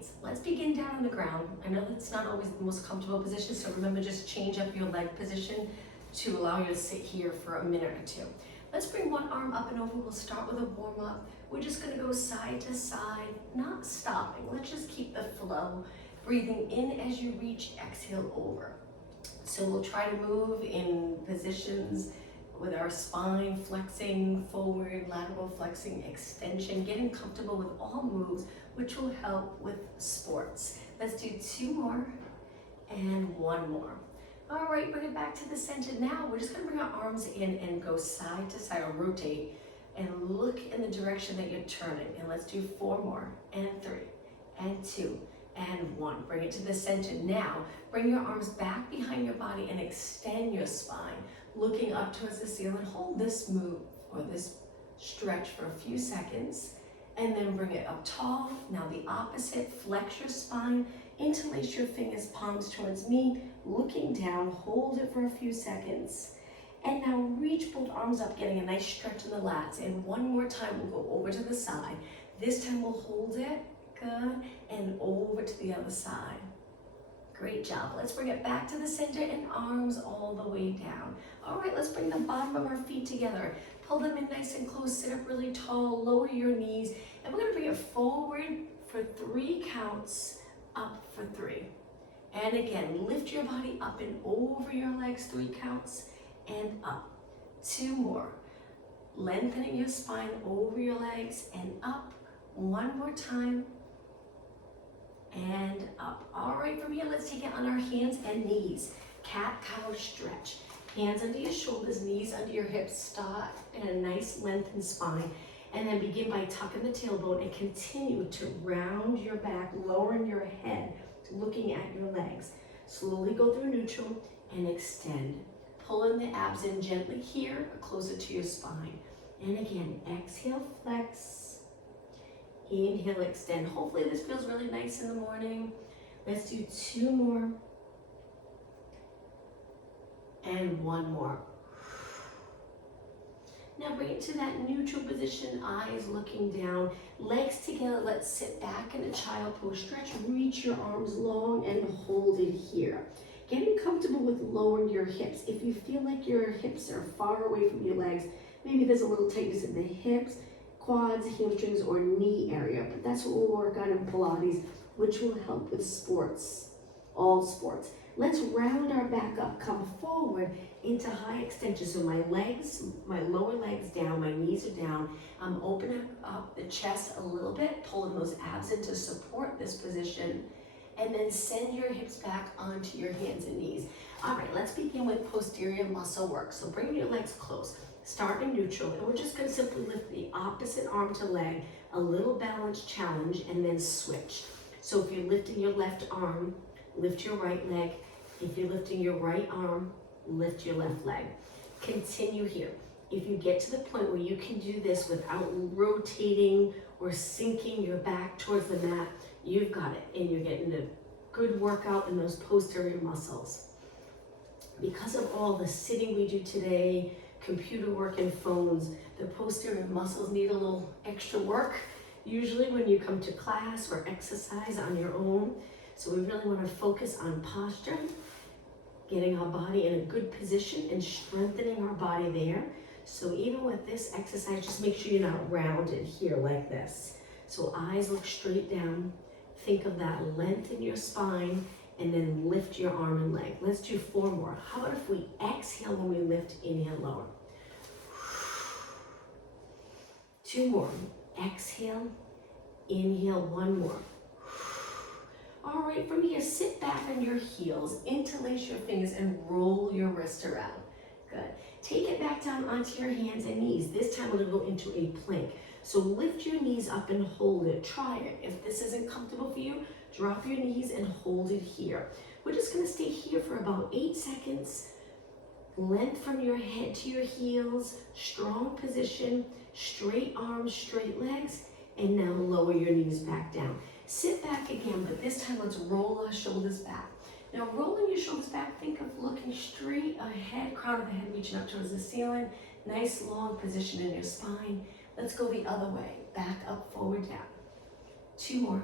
weights. Let's begin down on the ground. I know that's not always the most comfortable position, so remember, just change up your leg position to allow you to sit here for a minute or two. Let's bring one arm up and over. We'll start with a warm up. We're just gonna go side to side, not stopping. Let's just keep the flow. Breathing in as you reach, exhale over. So we'll try to move in positions with our spine flexing forward, lateral flexing, extension, getting comfortable with all moves, which will help with sports. Let's do 2 more and 1 more. All right, bring it back to the center. Now we're just gonna bring our arms in and go side to side or rotate and look in the direction that you're turning. And let's do 4 more and 3 and 2 and 1. Bring it to the center. Now, bring your arms back behind your body and extend your spine, looking up towards the ceiling. Hold this move or this stretch for a few seconds, and then bring it up tall. Now the opposite, flex your spine, interlace your fingers, palms towards me, looking down, hold it for a few seconds. And now reach both arms up, getting a nice stretch in the lats. And one more time, we'll go over to the side. This time we'll hold it, good, and over to the other side. Great job. Let's bring it back to the center and arms all the way down. All right, let's bring the bottom of our feet together. Pull them in nice and close, sit up really tall, lower your knees, and we're gonna bring it forward for 3 counts, up for 3. And again, lift your body up and over your legs, 3 counts, and up. 2 more. Lengthening your spine over your legs and up. 1 more time. And up. All right, from here, let's take it on our hands and knees. Cat-cow stretch. Hands under your shoulders, knees under your hips. Start in a nice lengthened spine. And then begin by tucking the tailbone and continue to round your back, lowering your head, looking at your legs. Slowly go through neutral and extend. Pulling the abs in gently here, closer to your spine. And again, exhale, flex. Inhale, extend. Hopefully this feels really nice in the morning. Let's do 2 more. And 1 more. Now bring it to that neutral position, eyes looking down, legs together. Let's sit back in a child pose. Stretch, reach your arms long and hold it here. Getting comfortable with lowering your hips. If you feel like your hips are far away from your legs, maybe there's a little tightness in the hips, quads, hamstrings, or knee area, but that's what we'll work on in Pilates, which will help with sports, all sports. Let's round our back up, come forward into high extension. So my legs, my lower legs down, my knees are down. I'm opening up the chest a little bit, pulling those abs in to support this position, and then send your hips back onto your hands and knees. All right, let's begin with posterior muscle work. So bring your legs close. Start in neutral, and we're just gonna simply lift the opposite arm to leg, a little balance challenge, and then switch. So if you're lifting your left arm, lift your right leg. If you're lifting your right arm, lift your left leg. Continue here. If you get to the point where you can do this without rotating or sinking your back towards the mat, you've got it, and you're getting a good workout in those posterior muscles. Because of all the sitting we do today, computer work and phones, the posterior muscles need a little extra work, usually when you come to class or exercise on your own. So we really want to focus on posture, getting our body in a good position and strengthening our body there. So even with this exercise, just make sure you're not rounded here like this. So eyes look straight down. Think of that length in your spine, and then lift your arm and leg. Let's do 4 more. How about if we exhale when we lift, inhale, lower. 2 more. Exhale, inhale, 1 more. All right, from here, sit back on your heels, interlace your fingers, and roll your wrist around. Good. Take it back down onto your hands and knees. This time we're gonna go into a plank. So lift your knees up and hold it. Try it. If this isn't comfortable for you, drop your knees and hold it here. We're just gonna stay here for about 8 seconds. Length from your head to your heels, strong position, straight arms, straight legs, and now lower your knees back down. Sit back again, but this time let's roll our shoulders back. Now rolling your shoulders back, think of looking straight ahead, crown of the head reaching up towards the ceiling. Nice long position in your spine. Let's go the other way. Back up, forward, down. 2 more.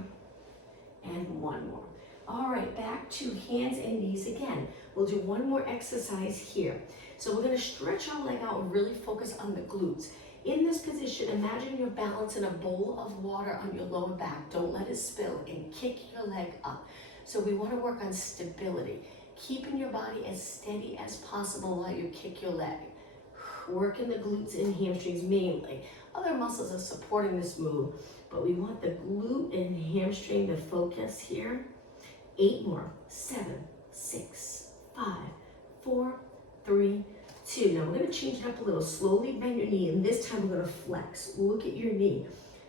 back to hands and knees again. We'll do one more exercise here. So we're gonna stretch our leg out and really focus on the glutes. In this position, imagine you're balancing a bowl of water on your lower back. Don't let it spill and kick your leg up. So we wanna work on stability, keeping your body as steady as possible while you kick your leg. Working the glutes and hamstrings mainly. Other muscles are supporting this move, but we want the glute and hamstring to focus here. 8 more. 7, 6, 5, 4, 3, 2. Now we're going to change it up a little. Slowly bend your knee, and this time we're going to flex. Look at your knee.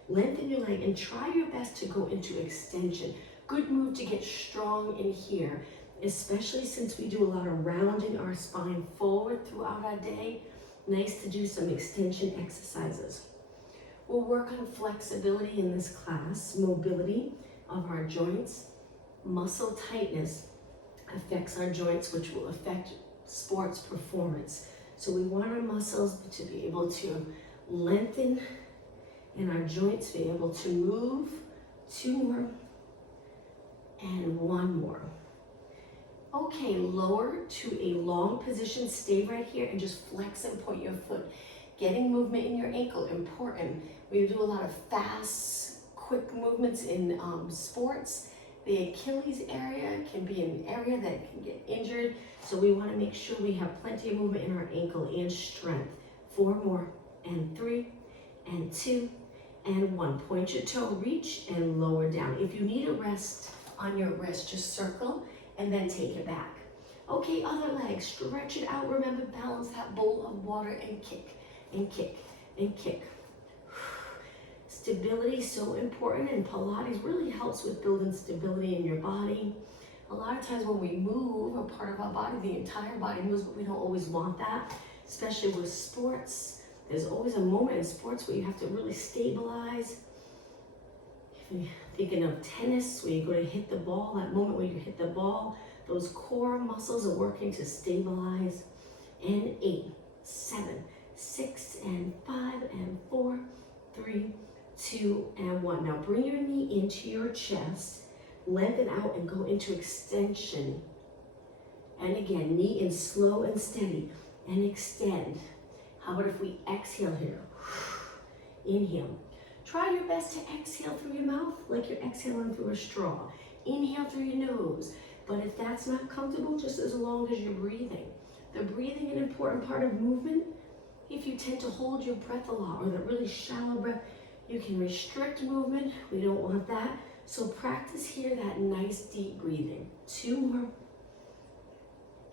Lengthen your leg and try your best to go into extension. Good move to get strong in here, especially since we do a lot of rounding our spine forward throughout our day. Nice to do some extension exercises. We'll work on flexibility in this class, mobility of our joints. Muscle tightness affects our joints, which will affect sports performance. So we want our muscles to be able to lengthen and our joints be able to move. 2 more and 1 more. Okay, lower to a long position. Stay right here and just flex and point your foot. Getting movement in your ankle, important. We do a lot of fast, quick movements in sports. The Achilles area can be an area that can get injured. So we want to make sure we have plenty of movement in our ankle and strength. 4 more and 3 and 2 and 1. Point your toe, reach and lower down. If you need a rest on your wrist, just circle and then take it back. Okay, other leg, stretch it out. Remember, balance that bowl of water and kick and kick and kick. Stability is so important, and Pilates really helps with building stability in your body. A lot of times when we move a part of our body, the entire body moves, but we don't always want that, especially with sports. There's always a moment in sports where you have to really stabilize. Thinking of tennis, where you go to hit the ball, that moment where you hit the ball, those core muscles are working to stabilize. And 8, 7, 6, and 5, and 4, 3, 2, and 1. Now bring your knee into your chest, lengthen out and go into extension. And again, knee in slow and steady, and extend. How about if we exhale here? Inhale. Try your best to exhale through your mouth like you're exhaling through a straw. Inhale through your nose. But if that's not comfortable, just as long as you're breathing. The breathing, an important part of movement. If you tend to hold your breath a lot, or that really shallow breath, you can restrict movement. We don't want that. So practice here that nice deep breathing. 2 more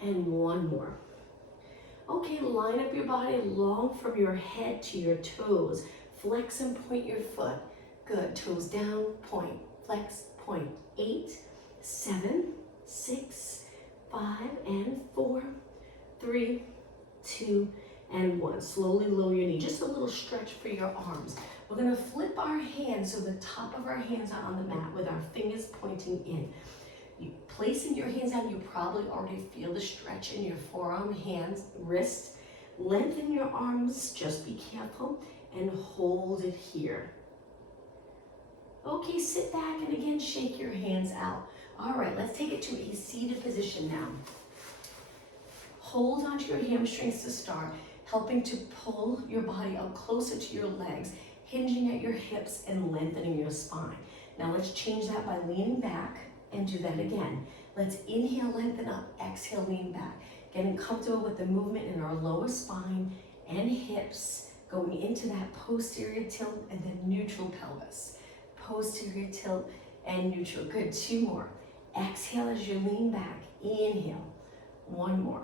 and 1 more. Okay, line up your body long from your head to your toes. Flex and point your foot. Good. Toes down, point, flex, point. 8, 7, 6, 5, and 4, 3, 2, and 1. Slowly lower your knee. Just a little stretch for your arms. We're going to flip our hands so the top of our hands are on the mat with our fingers pointing in. You placing your hands down, you probably already feel the stretch in your forearm, hands, wrist. Lengthen your arms, just be careful, and hold it here. Okay, sit back and again shake your hands out. All right, let's take it to a seated position now. Hold onto your hamstrings to start, helping to pull your body up closer to your legs, hinging at your hips and lengthening your spine. Now let's change that by leaning back and do that again. Let's inhale, lengthen up, exhale, lean back. Getting comfortable with the movement in our lower spine and hips, going into that posterior tilt and then neutral pelvis. Posterior tilt and neutral. Good. 2 more. Exhale as you lean back. Inhale. 1 more.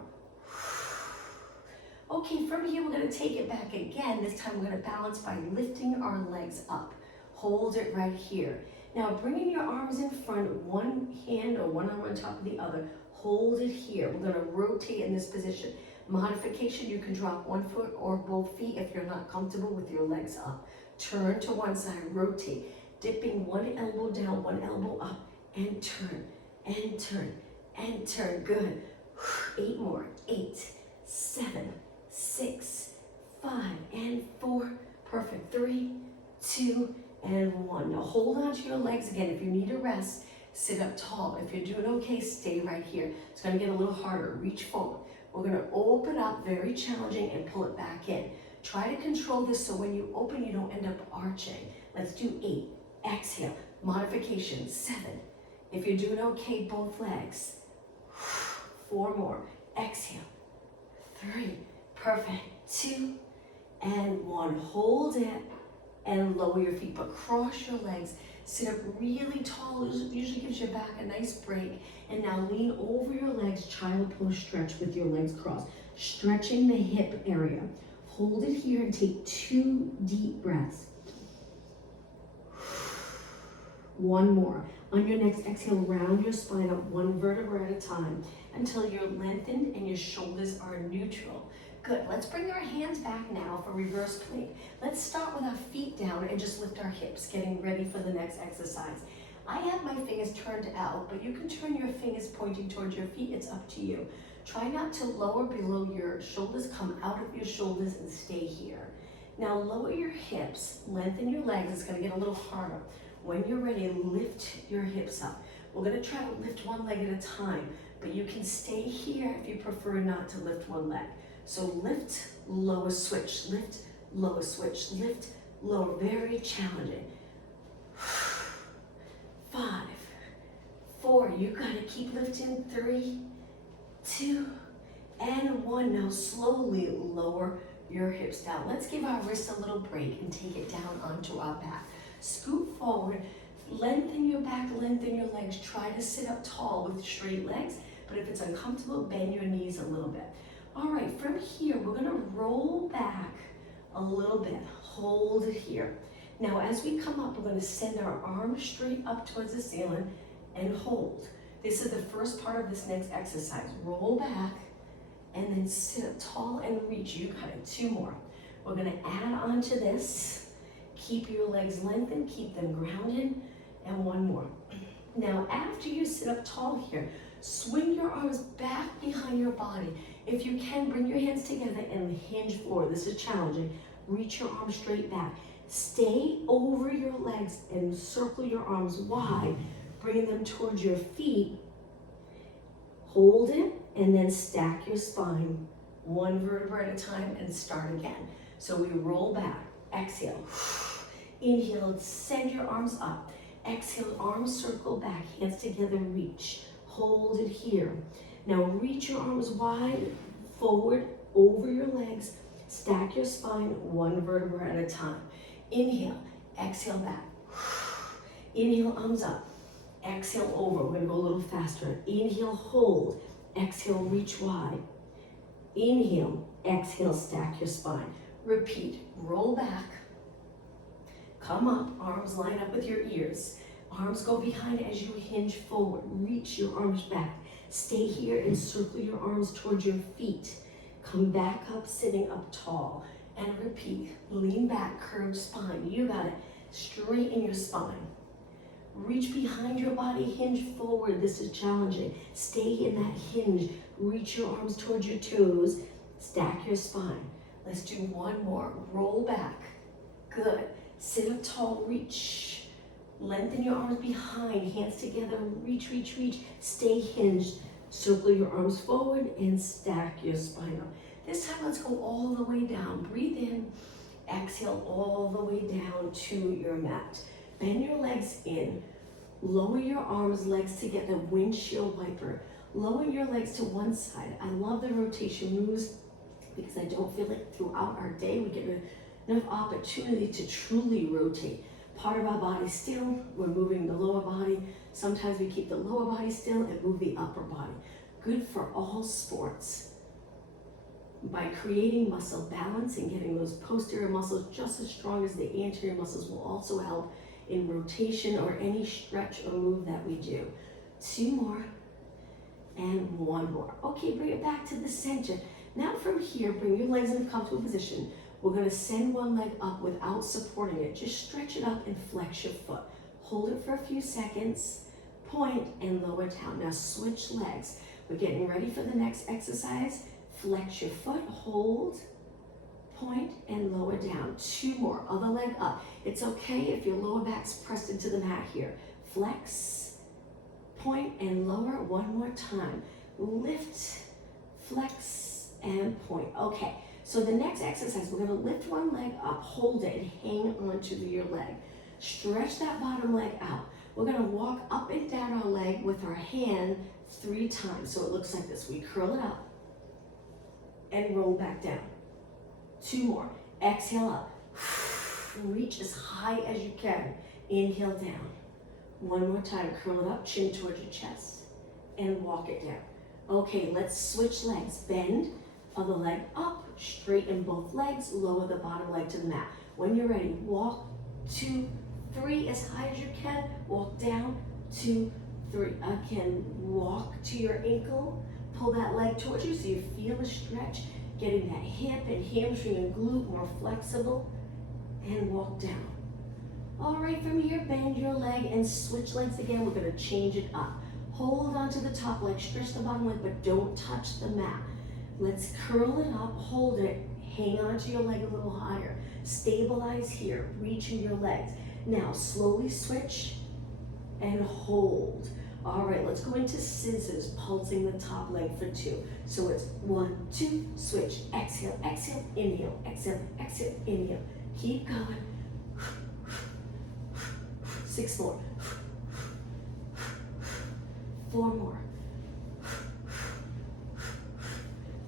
Okay, from here we're going to take it back again. This time we're going to balance by lifting our legs up. Hold it right here. Now bringing your arms in front, one hand or one arm on top of the other. Hold it here. We're going to rotate in this position. Modification, you can drop 1 foot or both feet if you're not comfortable with your legs up. Turn to one side, rotate, dipping one elbow down, one elbow up, and turn, and turn, and turn. Good. 8 more. 8, 7, 6, 5, and 4. Perfect. 3, 2, and 1. Now hold on to your legs again. If you need a rest, Sit up tall. If you're doing okay, stay right here. It's gonna get a little harder. Reach forward. We're gonna open up, very challenging, and pull it back in. Try to control this so when you open, you don't end up arching. Let's do 8. Exhale. Modification. 7. If you're doing okay, both legs. 4 more. Exhale. 3. Perfect. 2 and 1. Hold it and lower your feet, but cross your legs. Sit up really tall. It usually gives your back a nice break. And now lean over your legs, child pose stretch with your legs crossed. Stretching the hip area. Hold it here and take 2 deep breaths. 1 more. On your next exhale, round your spine up 1 vertebra at a time until you're lengthened and your shoulders are neutral. Good. Let's bring our hands back now for reverse plank. Let's start with our feet down and just lift our hips, getting ready for the next exercise. I have my fingers turned out, but you can turn your fingers pointing towards your feet. It's up to you. Try not to lower below your shoulders. Come out of your shoulders and stay here. Now lower your hips, lengthen your legs. It's going to get a little harder. When you're ready, lift your hips up. We're going to try to lift one leg at a time, but you can stay here if you prefer not to lift one leg. So lift, lower, switch, lift, lower, switch, lift, lower. Very challenging. 5, 4. You got to keep lifting. 3, 2, and 1. Now slowly lower your hips down. Let's give our wrists a little break and take it down onto our back. Scoot forward, lengthen your back, lengthen your legs. Try to sit up tall with straight legs, but if it's uncomfortable, bend your knees a little bit. All right, from here, we're gonna roll back a little bit. Hold it here. Now, as we come up, we're gonna send our arms straight up towards the ceiling and hold. This is the first part of this next exercise. Roll back and then sit up tall and reach. You got it. 2 more. We're gonna add on to this. Keep your legs lengthened, keep them grounded, and 1 more. Now, after you sit up tall here, swing your arms back behind your body. If you can, bring your hands together and hinge forward. This is challenging. Reach your arms straight back. Stay over your legs and circle your arms wide, bringing them towards your feet. Hold it, and then stack your spine 1 vertebra at a time and start again. So we roll back, exhale. Inhale, send your arms up. Exhale, arms circle back, hands together, reach. Hold it here. Now reach your arms wide, forward, over your legs. Stack your spine 1 vertebra at a time. Inhale, exhale back. Inhale, arms up. Exhale over. We're gonna go a little faster. Inhale, hold. Exhale, reach wide. Inhale, exhale, stack your spine. Repeat, roll back. Come up, arms line up with your ears. Arms go behind as you hinge forward. Reach your arms back. Stay here and circle your arms towards your feet. Come back up, sitting up tall. And repeat, lean back, curved spine. You got it. Straighten your spine. Reach behind your body, hinge forward. This is challenging. Stay in that hinge. Reach your arms towards your toes. Stack your spine. Let's do 1 more. Roll back. Good. Sit up tall, reach. Lengthen your arms behind, hands together, reach, reach, reach. Stay hinged. Circle your arms forward and stack your spine up. This time, let's go all the way down. Breathe in, exhale all the way down to your mat. Bend your legs in. Lower your arms, legs together, windshield wiper. Lower your legs to one side. I love the rotation moves because I don't feel like throughout our day we get enough opportunity to truly rotate. Part of our body still, we're moving the lower body. Sometimes we keep the lower body still and move the upper body. Good for all sports. By creating muscle balance and getting those posterior muscles just as strong as the anterior muscles will also help in rotation or any stretch or move that we do. 2 more and 1 more. Okay, bring it back to the center. Now from here, bring your legs in a comfortable position. We're gonna send one leg up without supporting it. Just stretch it up and flex your foot. Hold it for a few seconds, point and lower down. Now switch legs. We're getting ready for the next exercise. Flex your foot, hold, point and lower down. 2 more, other leg up. It's okay if your lower back's pressed into the mat here. Flex and lower. One more time. Lift, flex, and point. Okay, so the next exercise, we're gonna lift one leg up, hold it, and hang onto your leg. Stretch that bottom leg out. We're gonna walk up and down our leg with our hand 3 times. So it looks like this. We curl it up and roll back down. 2 more. Exhale up. Reach as high as you can. Inhale down. 1 more time. Curl it up, chin towards your chest, and walk it down. Okay, let's switch legs. Bend other leg up, straighten both legs, lower the bottom leg to the mat. When you're ready, walk 2, 3 as high as you can. Walk down, 2, 3. Again, walk to your ankle. Pull that leg towards you so you feel the stretch, getting that hip and hamstring and glute more flexible, and walk down. All right, from here, bend your leg and switch legs again. We're gonna change it up. Hold on to the top leg, stretch the bottom leg, but don't touch the mat. Let's curl it up, hold it, hang on to your leg a little higher. Stabilize here, reaching your legs. Now, slowly switch and hold. All right, let's go into scissors, pulsing the top leg for 2. So it's 1, 2, switch, exhale, exhale, inhale, exhale, exhale, inhale. Keep going. 6 more. 4 more.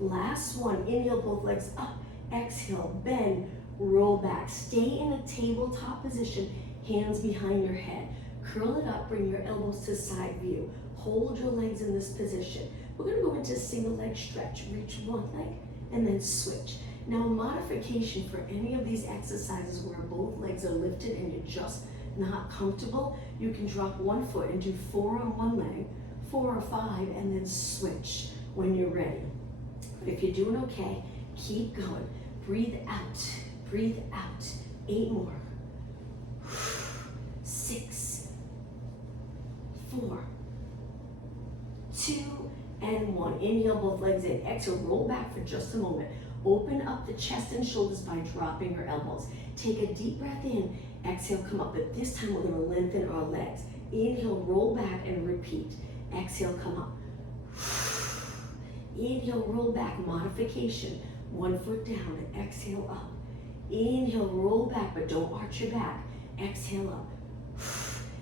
Last one. Inhale, both legs up. Exhale, bend, roll back. Stay in a tabletop position, hands behind your head. Curl it up, bring your elbows to side view. Hold your legs in this position. We're gonna go into single leg stretch. Reach one leg and then switch. Now, modification for any of these exercises where both legs are lifted and you're just not comfortable, you can drop 1 foot and do 4 on one leg, 4 or 5, and then switch when you're ready. If you're doing okay, keep going. Breathe out, breathe out. 8 more. 6, 4, 2, and 1. Inhale, both legs in. Exhale, roll back for just a moment. Open up the chest and shoulders by dropping your elbows. Take a deep breath in. Exhale, come up, but this time we're gonna lengthen our legs. Inhale, roll back and repeat. Exhale, come up. Inhale, roll back, modification. 1 foot down and exhale up. Inhale, roll back, but don't arch your back. Exhale up.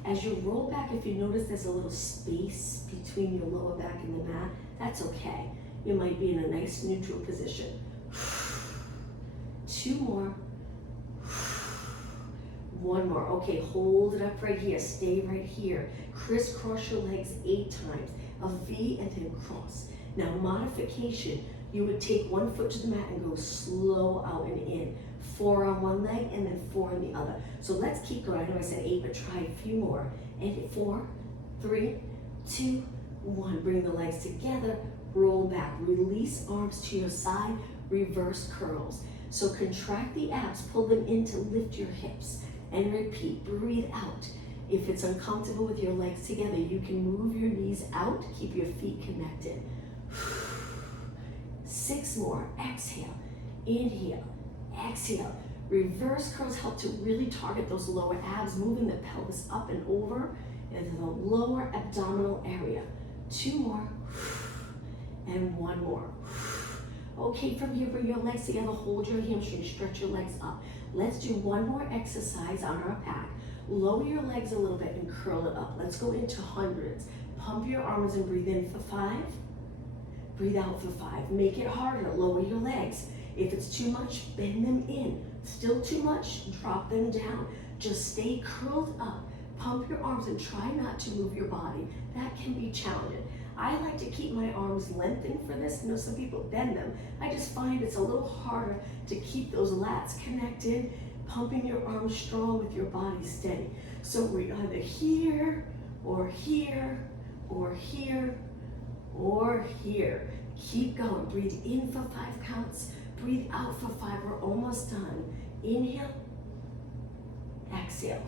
As you roll back, if you notice there's a little space between your lower back and the mat, that's okay. You might be in a nice neutral position. 2 more. 1 more. Okay, hold it up right here. Stay right here. Crisscross your legs 8 times. A V and then cross. Now, modification. You would take 1 foot to the mat and go slow out and in. 4 on one leg and then 4 on the other. So let's keep going. I know I said 8, but try a few more. And 4, 3, 2, 1. Bring the legs together. Roll back. Release arms to your side. Reverse curls. So contract the abs. Pull them in to lift your hips. And repeat. Breathe out. If it's uncomfortable with your legs together, you can move your knees out. Keep your feet connected. 6 more. Exhale. Inhale. Exhale. Reverse curls help to really target those lower abs, moving the pelvis up and over into the lower abdominal area. 2 more. And 1 more. Okay, from here, bring your legs together, hold your hamstrings, stretch your legs up. Let's do 1 more exercise on our pack. Lower your legs a little bit and curl it up. Let's go into hundreds. Pump your arms and breathe in for 5. Breathe out for 5. Make it harder, lower your legs. If it's too much, bend them in. Still too much, drop them down. Just stay curled up. Pump your arms and try not to move your body. That can be challenging. I like to keep my arms lengthened for this. I know some people bend them. I just find it's a little harder to keep those lats connected, pumping your arms strong with your body steady. So we're either here, or here, or here, or here. Keep going. Breathe in for 5 counts. Breathe out for 5. We're almost done. Inhale. Exhale.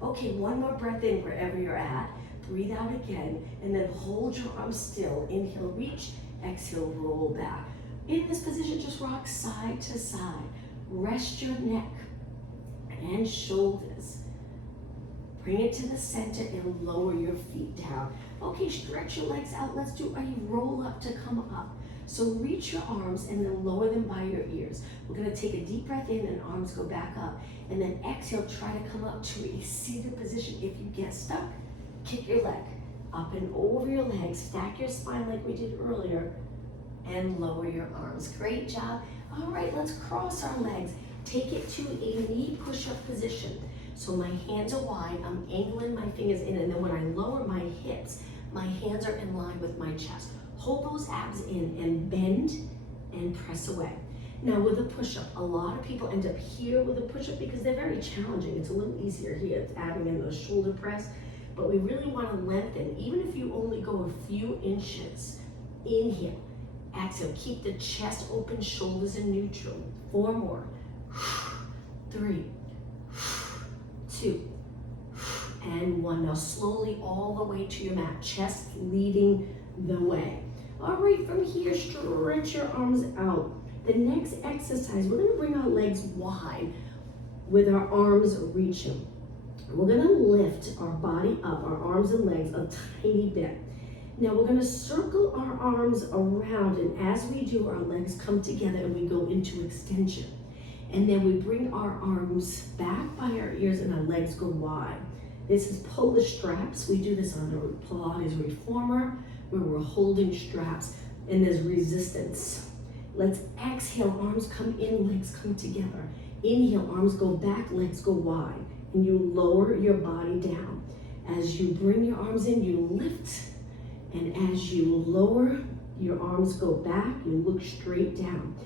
Okay, 1 more breath in wherever you're at. Breathe out again, and then hold your arms still. Inhale, reach. Exhale, roll back. In this position, just rock side to side. Rest your neck and shoulders. Bring it to the center and lower your feet down. Okay, stretch your legs out. Let's do a roll up to come up. So reach your arms and then lower them by your ears. We're gonna take a deep breath in and arms go back up. And then exhale, try to come up to a seated position. If you get stuck, kick your leg up and over your legs. Stack your spine like we did earlier and lower your arms. Great job. All right, let's cross our legs. Take it to a knee push-up position. So my hands are wide, I'm angling my fingers in, and then when I lower my hips, my hands are in line with my chest. Hold those abs in and bend and press away. Now with a push-up, a lot of people end up here with a push-up because they're very challenging. It's a little easier here, adding in the shoulder press, but we really want to lengthen. Even if you only go a few inches, inhale, exhale, keep the chest open, shoulders in neutral. 4 more, 3, 2, and 1. Now slowly all the way to your mat, chest leading the way. All right, from here, stretch your arms out. The next exercise, we're gonna bring our legs wide with our arms reaching. We're gonna lift our body up, our arms and legs a tiny bit. Now we're gonna circle our arms around, and as we do, our legs come together and we go into extension. And then we bring our arms back by our ears and our legs go wide. This is pull the straps. We do this on the Pilates reformer where we're holding straps and there's resistance. Let's exhale, arms come in, legs come together. Inhale, arms go back, legs go wide. And you lower your body down. As you bring your arms in, you lift. And as you lower, your arms go back, you look straight down.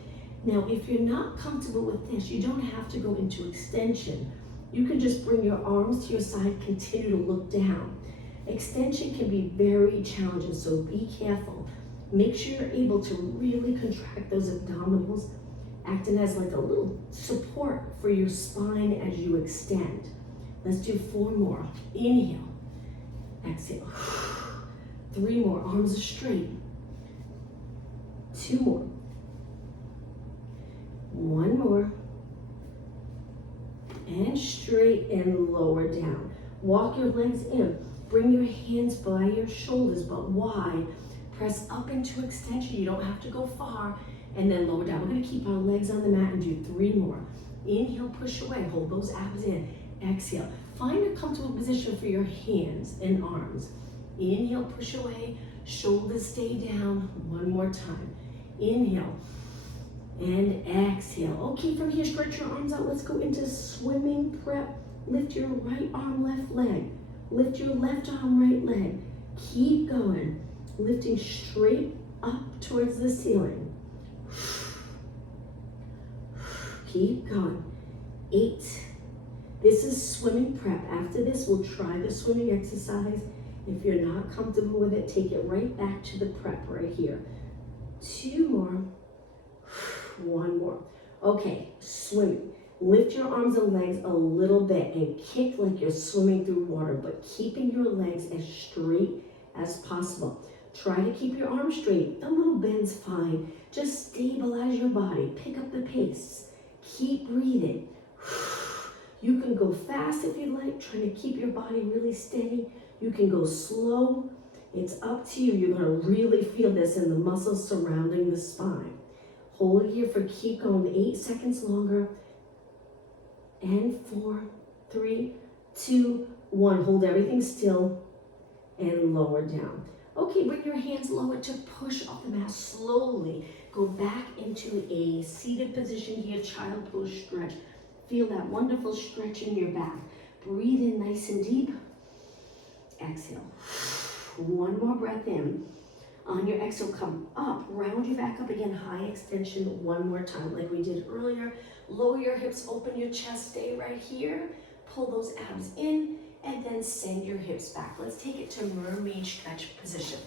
Now, if you're not comfortable with this, you don't have to go into extension. You can just bring your arms to your side, continue to look down. Extension can be very challenging, so be careful. Make sure you're able to really contract those abdominals, acting as like a little support for your spine as you extend. Let's do 4 more. Inhale, exhale. 3 more, arms are straight. 2 more. 1 more. And straight and lower down. Walk your legs in. Bring your hands by your shoulders, but wide. Press up into extension. You don't have to go far. And then lower down. We're going to keep our legs on the mat and do 3 more. Inhale, push away. Hold those abs in. Exhale. Find a comfortable position for your hands and arms. Inhale, push away. Shoulders stay down. 1 more time. Inhale. And exhale. Okay, from here, stretch your arms out. Let's go into swimming prep. Lift your right arm, left leg. Lift your left arm, right leg. Keep going. Lifting straight up towards the ceiling. Keep going. 8. This is swimming prep. After this, we'll try the swimming exercise. If you're not comfortable with it, take it right back to the prep right here. 2 more. 1 more. Okay, swimming. Lift your arms and legs a little bit and kick like you're swimming through water, but keeping your legs as straight as possible. Try to keep your arms straight. A little bend's fine. Just stabilize your body. Pick up the pace. Keep breathing. You can go fast if you like, trying to keep your body really steady. You can go slow. It's up to you. You're going to really feel this in the muscles surrounding the spine. Hold it here for keep going 8 seconds longer. And 4, 3, 2, 1. Hold everything still and lower down. Okay, bring your hands lower to push off the mat slowly. Go back into a seated position here, child pose stretch. Feel that wonderful stretch in your back. Breathe in nice and deep. Exhale. 1 more breath in. On your exhale, come up, round your back up again, high extension 1 more time like we did earlier. Lower your hips, open your chest, stay right here. Pull those abs in and then send your hips back. Let's take it to mermaid stretch position.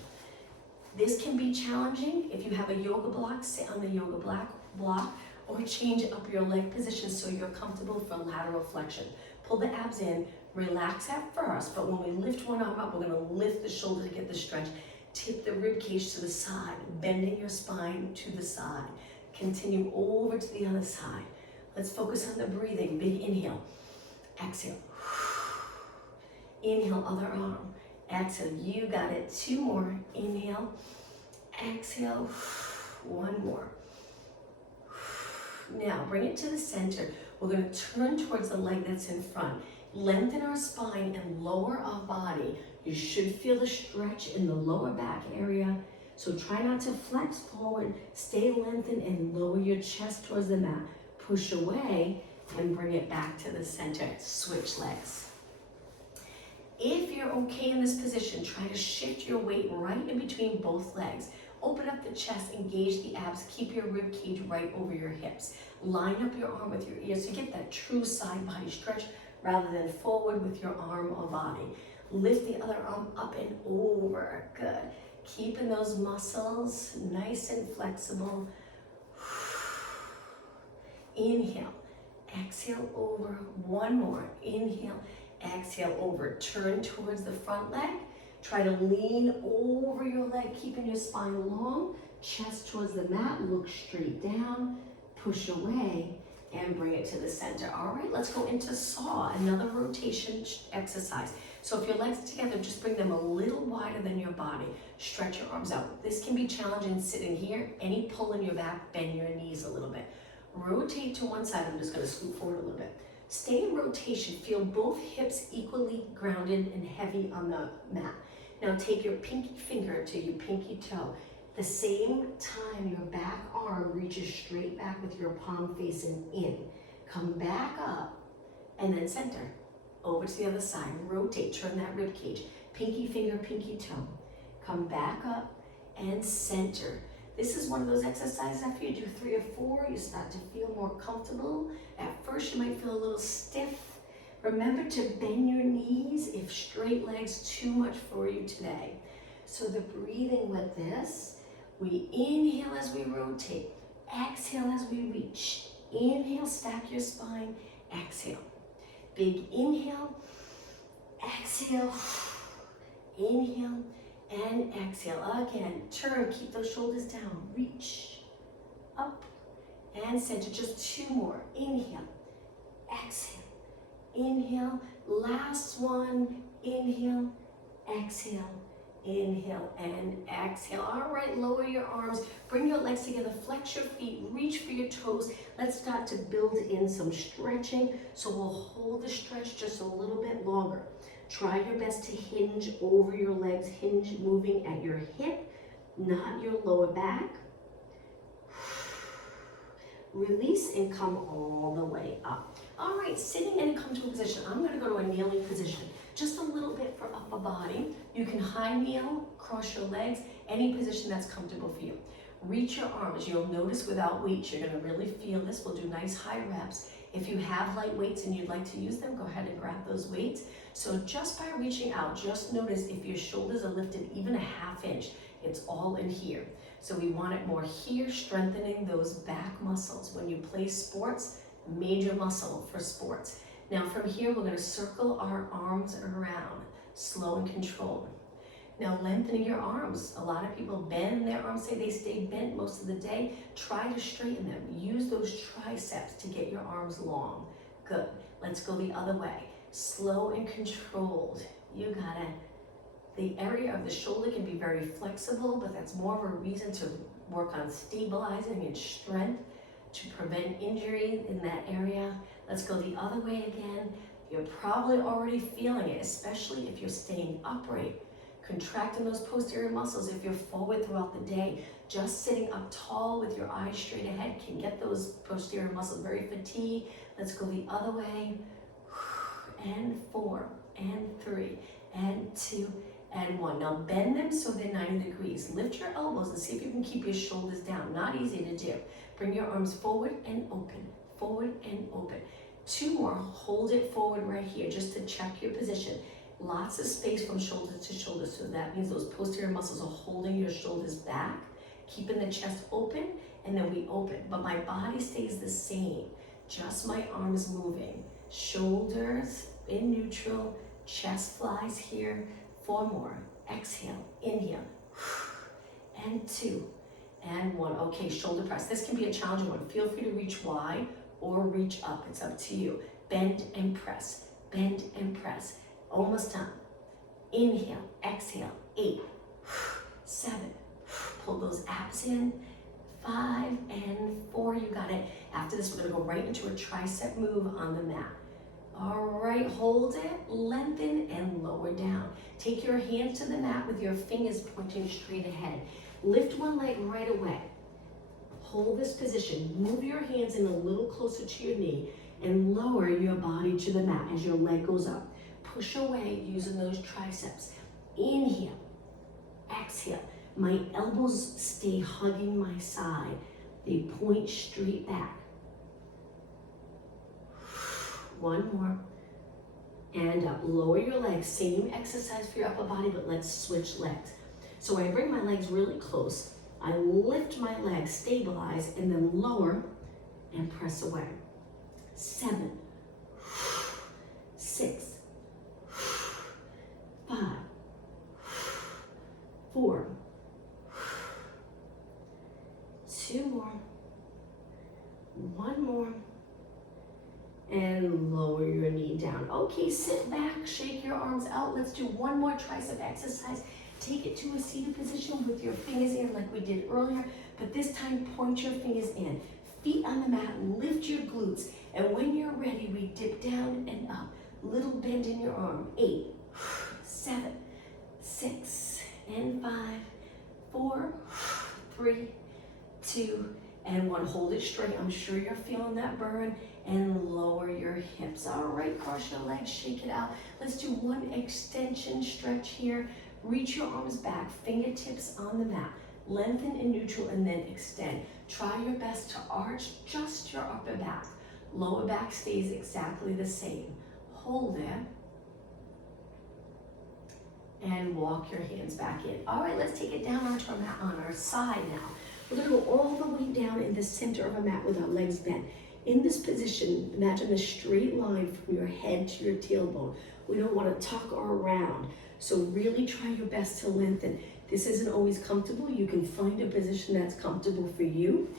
This can be challenging. If you have a yoga block, sit on the yoga block or change up your leg position so you're comfortable for lateral flexion. Pull the abs in, relax at first, but when we lift one arm up, we're gonna lift the shoulder to get the stretch. Tip the rib cage to the side, bending your spine to the side. Continue over to the other side. Let's focus on the breathing. Big inhale. Exhale. Inhale, other arm. exhale. You got it. 2 more. Inhale, exhale. 1 more. Now bring it to the center. We're going to turn towards the leg that's in front. Lengthen our spine and lower our body. You should feel the stretch in the lower back area. So try not to flex forward. Stay lengthened and lower your chest towards the mat. Push away and bring it back to the center. Switch legs. If you're okay in this position, try to shift your weight right in between both legs. Open up the chest, engage the abs, keep your rib cage right over your hips. Line up your arm with your ear so you get that true side body stretch rather than forward with your arm or body. Lift the other arm up and over. Good. Keeping those muscles nice and flexible. Inhale, exhale over. 1 more. Inhale, exhale over. Turn towards the front leg. Try to lean over your leg, keeping your spine long. Chest towards the mat. Look straight down. Push away and bring it to the center. All right, let's go into saw, another rotation exercise. So if your legs are together, just bring them a little wider than your body. Stretch your arms out. This can be challenging sitting here. Any pull in your back, bend your knees a little bit. Rotate to one side. I'm just going to scoot forward a little bit. Stay in rotation. Feel both hips equally grounded and heavy on the mat. Now take your pinky finger to your pinky toe. The same time your back arm reaches straight back with your palm facing in. Come back up and then center. Over to the other side. Rotate. Turn that rib cage. Pinky finger, pinky toe. Come back up and center. This is one of those exercises after you do 3 or 4, you start to feel more comfortable. At first you might feel a little stiff. Remember to bend your knees if straight legs too much for you today. So the breathing with this, we inhale as we rotate, exhale as we reach. Inhale, stack your spine, exhale. Big inhale, exhale, inhale, and exhale. Again, turn, keep those shoulders down, reach, up, and center. Just 2 more. Inhale, exhale, inhale. Last one, inhale, exhale, inhale, and exhale. All right, lower your arms, bring your legs together, flex your feet, reach for your toes. Let's start to build in some stretching. So we'll hold the stretch just a little bit longer. Try your best to hinge over your legs, hinge moving at your hip, not your lower back. Release and come all the way up. All right, sitting in a comfortable position. I'm going to go to a kneeling position. Just a little bit for upper body. You can high kneel, cross your legs, any position that's comfortable for you. Reach your arms. You'll notice without weights, you're going to really feel this. We'll do nice high reps. If you have light weights and you'd like to use them, go ahead and grab those weights. So just by reaching out, just notice if your shoulders are lifted even a ½ inch, it's all in here. So we want it more here, strengthening those back muscles. When you play sports, major muscle for sports. Now from here, we're going to circle our arms around, slow and controlled. Now lengthening your arms. A lot of people bend their arms, say they stay bent most of the day. Try to straighten them. Use those triceps to get your arms long. Good. Let's go the other way. Slow and controlled. You got it. The area of the shoulder can be very flexible, but that's more of a reason to work on stabilizing and strength to prevent injury in that area. Let's go the other way again. You're probably already feeling it, especially if you're staying upright. Contracting those posterior muscles if you're forward throughout the day. Just sitting up tall with your eyes straight ahead can get those posterior muscles very fatigued. Let's go the other way. And 4, and 3, and 2, and 1. Now bend them so they're 90 degrees. Lift your elbows and see if you can keep your shoulders down. Not easy to do. Bring your arms forward and open. Forward and open. 2 more. Hold it forward right here just to check your position. Lots of space from shoulder to shoulder. So that means those posterior muscles are holding your shoulders back, keeping the chest open, and then we open. But my body stays the same. Just my arms moving. Shoulders in neutral. Chest flies here. 4 more. Exhale. Inhale. And 2. And 1. Okay, shoulder press. This can be a challenging one. Feel free to reach wide or reach up. It's up to you. Bend and press. Bend and press. Almost done. Inhale, exhale, 8, 7, pull those abs in, 5 and 4, you got it. After this, we're gonna go right into a tricep move on the mat. All right, hold it, lengthen and lower down. Take your hands to the mat with your fingers pointing straight ahead. Lift one leg right away. Hold this position. Move your hands in a little closer to your knee and lower your body to the mat as your leg goes up. Push away using those triceps. Inhale, exhale. My elbows stay hugging my side. They point straight back. One more. And up. Lower your legs. Same exercise for your upper body, but let's switch legs. So I bring my legs really close. I lift my legs, stabilize, and then lower and press away. 7, 6, 5, 4, 2 more, 1 more, and lower your knee down. Okay, sit back, shake your arms out. Let's do one more tricep exercise. Take it to a seated position with your fingers in like we did earlier, but this time point your fingers in. Feet on the mat, lift your glutes, and when you're ready, we dip down and up. Little bend in your arm. 8, 7, 6, and 5, 4, 3, 2, and 1. Hold it straight. I'm sure you're feeling that burn. And lower your hips. All right, cross your legs, shake it out. Let's do one extension stretch here. Reach your arms back, fingertips on the mat. Lengthen in neutral and then extend. Try your best to arch just your upper back. Lower back stays exactly the same. Hold it. And walk your hands back in. All right, let's take it down onto our mat on our side now. We're gonna go all the way down in the center of our mat with our legs bent. In this position, imagine a straight line from your head to your tailbone. We don't want to tuck or round. So really try your best to lengthen. This isn't always comfortable. You can find a position that's comfortable for you.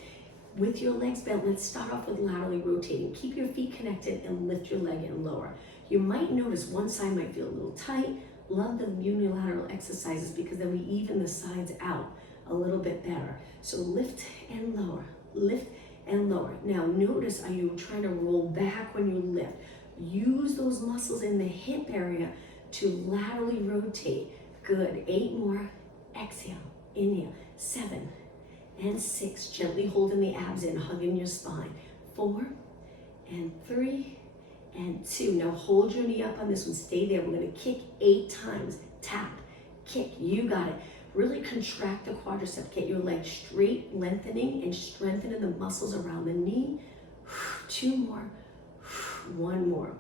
With your legs bent, let's start off with laterally rotating. Keep your feet connected and lift your leg and lower. You might notice one side might feel a little tight. Love the unilateral exercises because then we even the sides out a little bit better. So lift and lower, lift and lower. Now notice, are you trying to roll back when you lift? Use those muscles in the hip area to laterally rotate. Good, 8 more. Exhale, inhale, 7 and 6. Gently holding the abs in, hugging your spine. 4 and 3 and 2. Now hold your knee up on this one. Stay there. We're gonna kick 8 times. Tap, kick, you got it. Really contract the quadricep. Get your legs straight, lengthening and strengthening the muscles around the knee. 2 more, 1 more.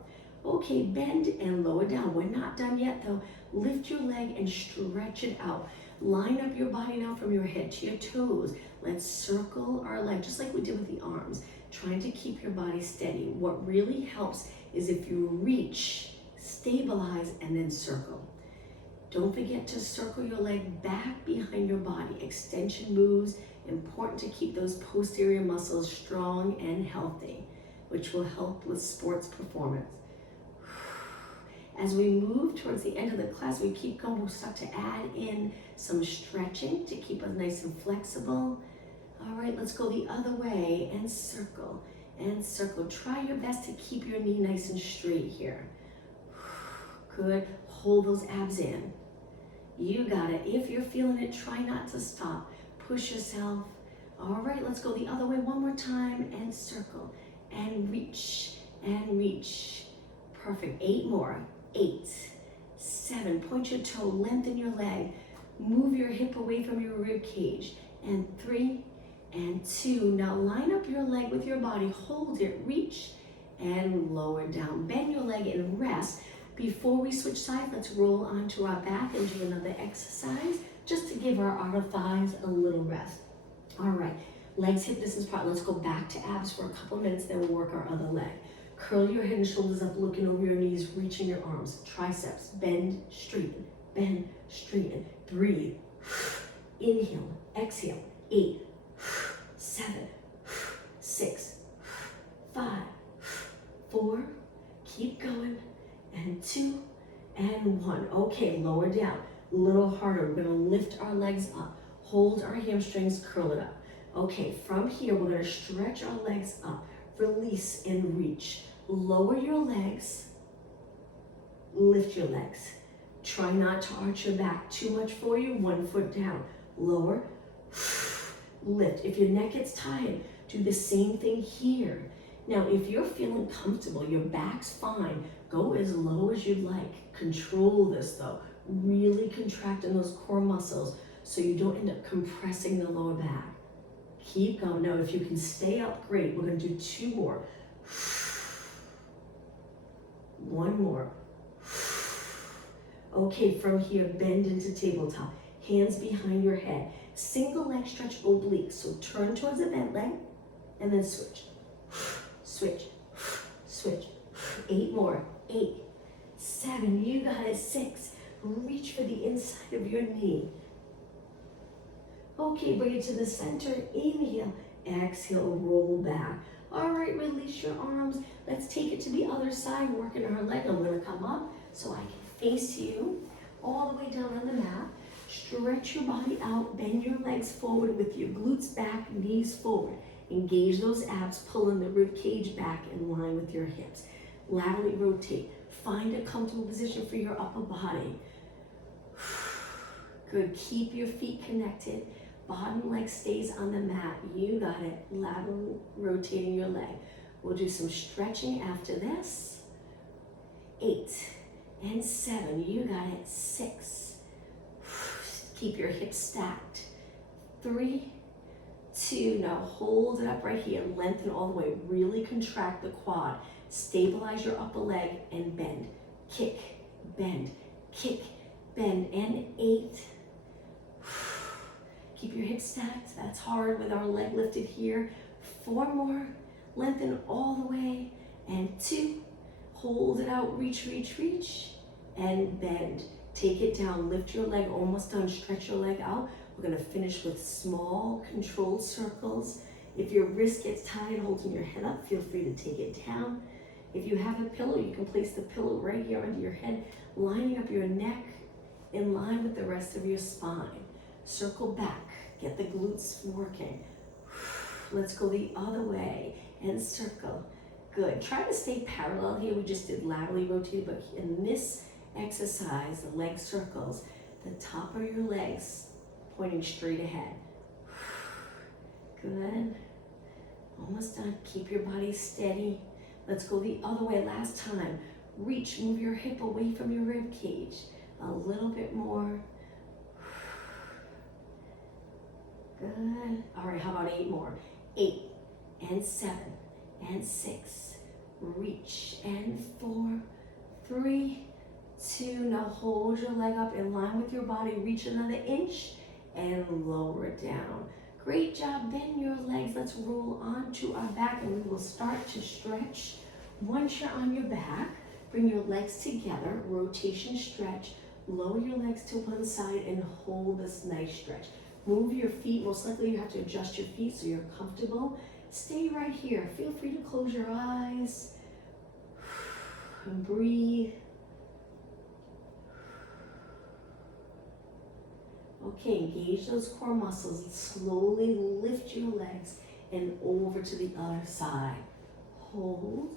Okay, bend and lower down. We're not done yet though. Lift your leg and stretch it out. Line up your body now from your head to your toes. Let's circle our leg, just like we did with the arms, trying to keep your body steady. What really helps is if you reach, stabilize, and then circle. Don't forget to circle your leg back behind your body. Extension moves, important to keep those posterior muscles strong and healthy, which will help with sports performance. As we move towards the end of the class, we keep going. We'll start to add in some stretching to keep us nice and flexible. All right, let's go the other way and circle and circle. Try your best to keep your knee nice and straight here. Good, hold those abs in. You got it. If you're feeling it, try not to stop. Push yourself. All right, let's go the other way one more time and circle and reach and reach. Perfect, 8 more. 8, 7, point your toe, lengthen your leg, move your hip away from your rib cage, and 3 and 2. Now line up your leg with your body, hold it, reach, and lower down. Bend your leg and rest. Before we switch sides, let's roll onto our back and do another exercise, just to give our outer thighs a little rest. All right, legs hip distance apart. Let's go back to abs for a couple of minutes, then we'll work our other leg. Curl your head and shoulders up, looking over your knees, reaching your arms. Triceps, bend, straighten, bend, straighten. Breathe. Inhale, exhale. 8, 7, 6, 5, 4. Keep going. And 2 and 1. Okay, lower down, a little harder. We're gonna lift our legs up, hold our hamstrings, curl it up. Okay, from here, we're gonna stretch our legs up, release and reach. Lower your legs, lift your legs. Try not to arch your back too much for you. 1 foot down, lower, lift. If your neck gets tired, do the same thing here. Now, if you're feeling comfortable, your back's fine, go as low as you'd like. Control this though. Really contracting those core muscles so you don't end up compressing the lower back. Keep going. Now, if you can stay up, great. We're gonna do 2 more. 1 more. Okay, from here, bend into tabletop. Hands behind your head. Single leg stretch oblique. So turn towards the bent leg and then switch. Switch, switch. 8 more. 8, 7, you got it. 6. Reach for the inside of your knee. Okay, bring it to the center. Inhale, exhale, roll back. All right, release your arms. Let's take it to the other side, working our leg. I'm gonna come up so I can face you all the way down on the mat. Stretch your body out, bend your legs forward with your glutes back, knees forward. Engage those abs, pulling the rib cage back in line with your hips. Laterally rotate. Find a comfortable position for your upper body. Good, keep your feet connected. Bottom leg stays on the mat. You got it. Laterally rotating your leg. We'll do some stretching after this. 8 and 7. You got it. 6. Keep your hips stacked. 3, 2. Now hold it up right here. Lengthen all the way. Really contract the quad. Stabilize your upper leg and bend. Kick, bend, kick, bend. And 8. Keep your hips stacked. That's hard with our leg lifted here. 4 more. Lengthen all the way. And 2. Hold it out. Reach, reach, reach. And bend. Take it down. Lift your leg. Almost done. Stretch your leg out. We're going to finish with small controlled circles. If your wrist gets tired holding your head up, feel free to take it down. If you have a pillow, you can place the pillow right here under your head, lining up your neck in line with the rest of your spine. Circle back. Get the glutes working. Let's go the other way and circle. Good. Try to stay parallel here. We just did laterally rotate, but in this exercise, the leg circles, the top of your legs pointing straight ahead. Good. Almost done. Keep your body steady. Let's go the other way. Last time. Reach, move your hip away from your rib cage. A little bit more. Good. All right, how about 8 more? 8 and 7 and 6. Reach and 4, 3, 2. Now hold your leg up in line with your body. Reach another inch and lower it down. Great job. Bend your legs. Let's roll onto our back and we will start to stretch. Once you're on your back, bring your legs together. Rotation stretch. Lower your legs to one side and hold this nice stretch. Move your feet. Most likely you have to adjust your feet so you're comfortable. Stay right here. Feel free to close your eyes and breathe. Okay, engage those core muscles. Slowly lift your legs and over to the other side. Hold.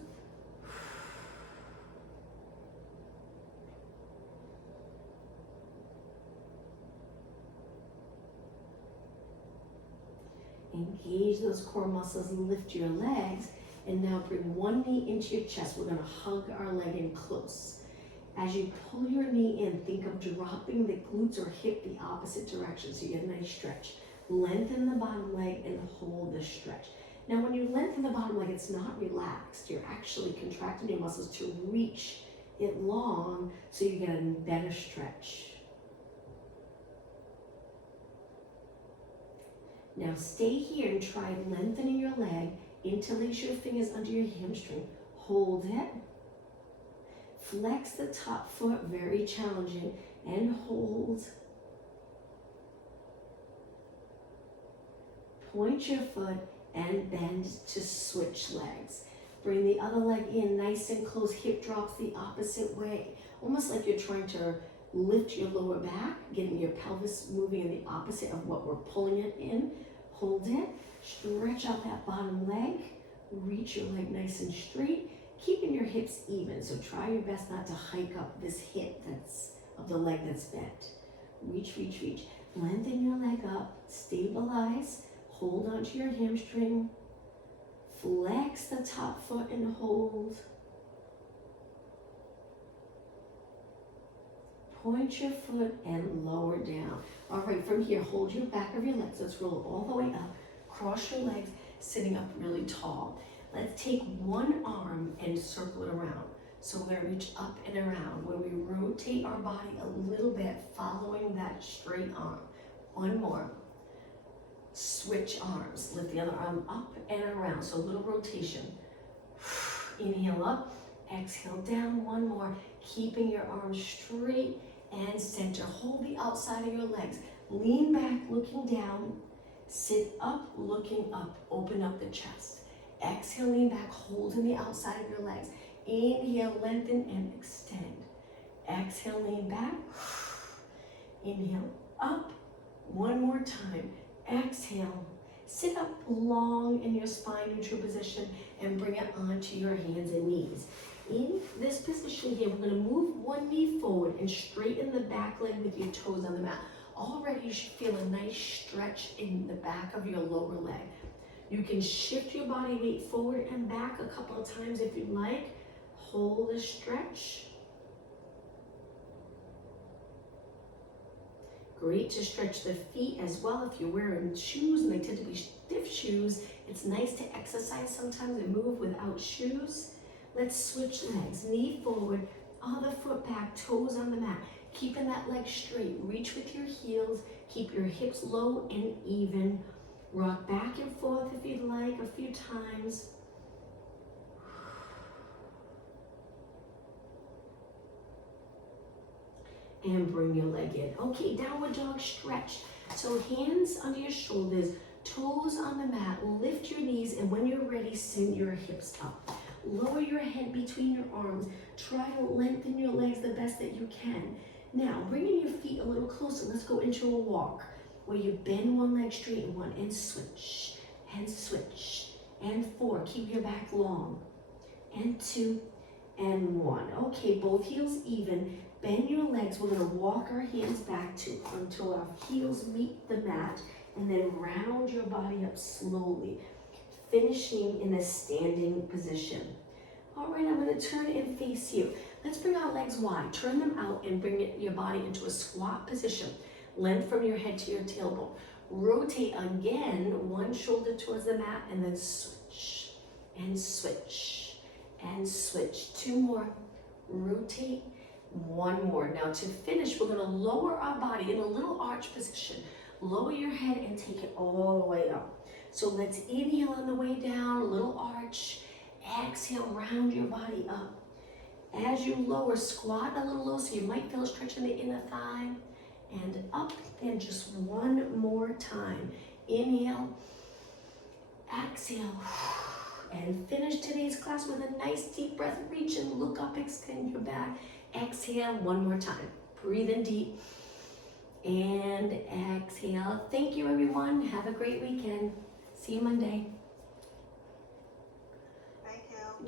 Engage those core muscles, lift your legs, and now bring one knee into your chest. We're gonna hug our leg in close. As you pull your knee in, think of dropping the glutes or hip the opposite direction so you get a nice stretch. Lengthen the bottom leg and hold the stretch. Now when you lengthen the bottom leg, it's not relaxed. You're actually contracting your muscles to reach it long so you get a better stretch. Now stay here and try lengthening your leg. Interlace your fingers under your hamstring. Hold it. Flex the top foot, very challenging, and hold. Point your foot and bend to switch legs. Bring the other leg in nice and close. Hip drops the opposite way. almost like you're trying to lift your lower back, getting your pelvis moving in the opposite of what we're pulling it in. Hold it, stretch out that bottom leg, reach your leg nice and straight, keeping your hips even. So try your best not to hike up this hip that's of the leg that's bent. Reach, reach, reach. Lengthen your leg up, stabilize, hold onto your hamstring, flex the top foot and hold. Point your foot and lower down. All right, from here, hold your back of your legs. Let's roll all the way up. Cross your legs, sitting up really tall. Let's take one arm and circle it around. So we're gonna reach up and around where we rotate our body a little bit, following that straight arm. One more. Switch arms. Lift the other arm up and around. So a little rotation. Inhale up, exhale down. One more. Keeping your arms straight and center. Hold the outside of your legs. Lean back, looking down. Sit up, looking up. Open up the chest. Exhale, lean back, holding the outside of your legs. Inhale, lengthen and extend. Exhale, lean back. Inhale, up. One more time. Exhale. Sit up long in your spine neutral position and bring it onto your hands and knees. In this position here, we're going to move one knee forward and straighten the back leg with your toes on the mat. Already you should feel a nice stretch in the back of your lower leg. You can shift your body weight forward and back a couple of times if you'd like. Hold the stretch. Great to stretch the feet as well. If you're wearing shoes and they tend to be stiff shoes, it's nice to exercise sometimes and move without shoes. Let's switch legs. Knee forward, other foot back, toes on the mat. Keeping that leg straight. Reach with your heels. Keep your hips low and even. Rock back and forth if you'd like a few times. And bring your leg in. Okay, downward dog stretch. So hands under your shoulders, toes on the mat, lift your knees, and when you're ready, send your hips up. Lower your head between your arms. Try to lengthen your legs the best that you can. Now, bringing your feet a little closer, let's go into a walk where you bend one leg straight and one, and switch, and switch, and 4. Keep your back long, and 2, and 1. Okay, both heels even. Bend your legs. We're gonna walk our hands back until our heels meet the mat, and then round your body up slowly, finishing in a standing position. All right, I'm gonna turn and face you. Let's bring our legs wide. Turn them out and bring your body into a squat position. Length from your head to your tailbone. Rotate again, one shoulder towards the mat, and then switch, and switch, and switch. 2 more. Rotate. 1 more. Now to finish, we're gonna lower our body in a little arch position. Lower your head and take it all the way up. So let's inhale on the way down, a little arch. Exhale, round your body up. As you lower, squat a little low, so you might feel a stretch in the inner thigh. And up, and just 1 more time. Inhale, exhale, and finish today's class with a nice deep breath. Reach and look up, extend your back. Exhale 1 more time. Breathe in deep and exhale. Thank you, everyone. Have a great weekend. See you Monday.